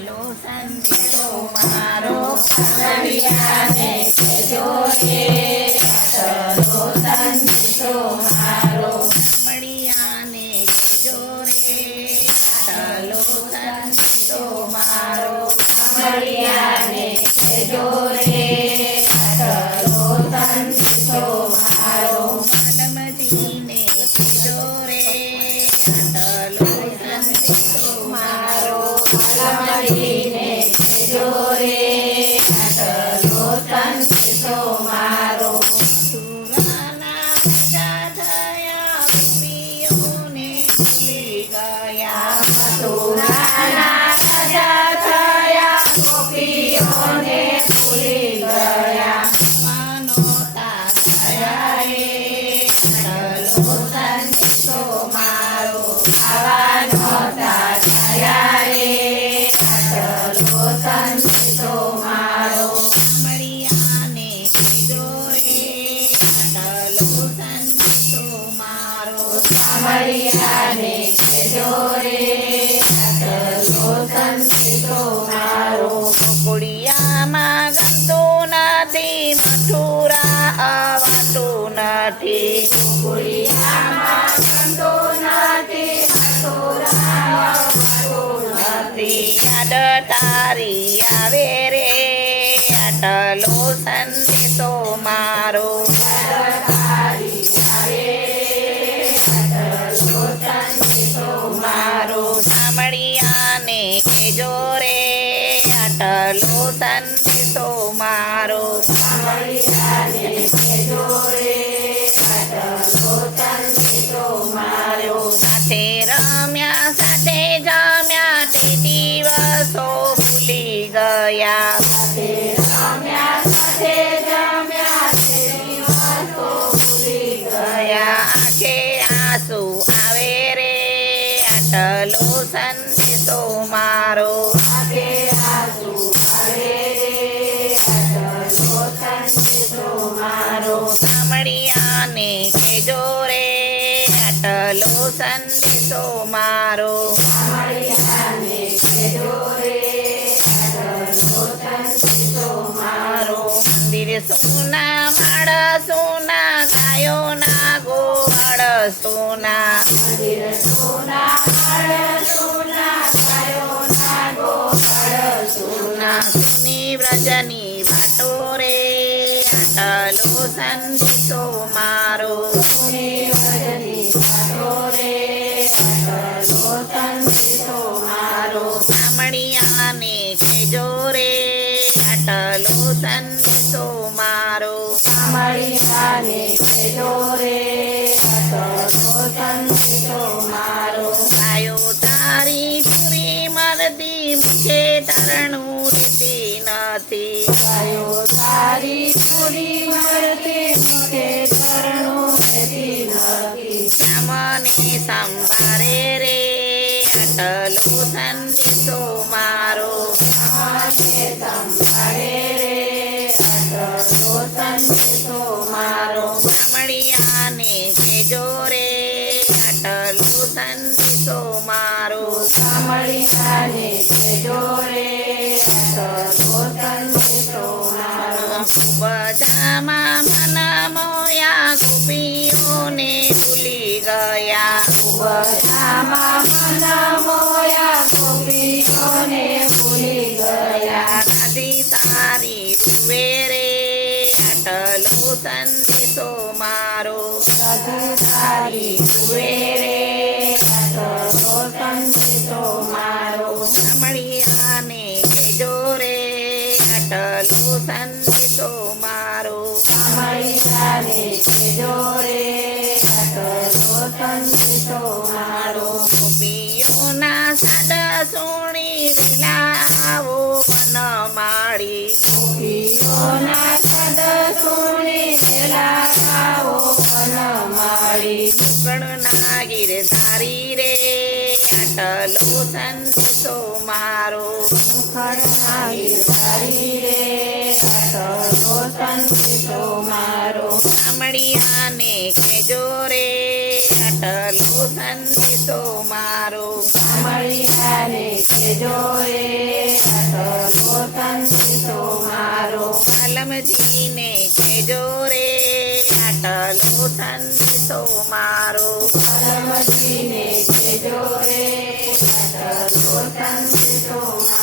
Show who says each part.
Speaker 1: આટલો સંદેશો મારો કાવડિયાને કહેજો રે માલમજીને કહેજો મારો ગોકુળિયામાં ગમતું નથી મથુરા અવાતું નથી ગોકુળિયામાં ગમતું નથી મથુરા અવાતું તારી આવે રે અટલો સંદેશો મારો સાંભળિયાને કેજો રે આટલો સંદેશો મારો મારો. સોના માળ સોના ગાયો ના ગોવાળ સોના સોના સોની વ્રજની વાટો રે આટલો સંદેશો તારી પૂરી
Speaker 2: મળતી મુખે ચરણો રહેતી નથી
Speaker 1: મને સંભારે રે અટલો સંદેશો મારો.
Speaker 2: સંભારે રે અટલો સંદેશો
Speaker 1: મારો. બ્રાહ્મણિયાને કેજો રે અટલો સંદેશો મારો.
Speaker 2: સાંભળીને કેજો રે
Speaker 1: બજામાં મન મોયા ગોપીઓને ભૂલી ગયા.
Speaker 2: બધામાં મન મોયા ગોપીઓને ભૂલી ગયા.
Speaker 1: નદી તારી રૂવે રે અટલો સંદેશો મારો.
Speaker 2: સાધુ તારી રૂવે રે અટલો સંદેશો મારો.
Speaker 1: સાંભળિયાને કેજો રે અટલો સંદેશો સાદા સોણી વેલા આવો મન માળી
Speaker 2: ગોપીઓના સદ સુણી પેલા આવો વનમાળી
Speaker 1: ગણના ગીરધારી રે અટલો સંતો મારો.
Speaker 2: મુખડના ગીરધારી રે આટલો મળી
Speaker 1: અને કેજો એ અટલો તંતો મારો
Speaker 2: કલમજીને કેજો રે
Speaker 1: અટલો તંતો મારો
Speaker 2: કલમજીને કેજો મારો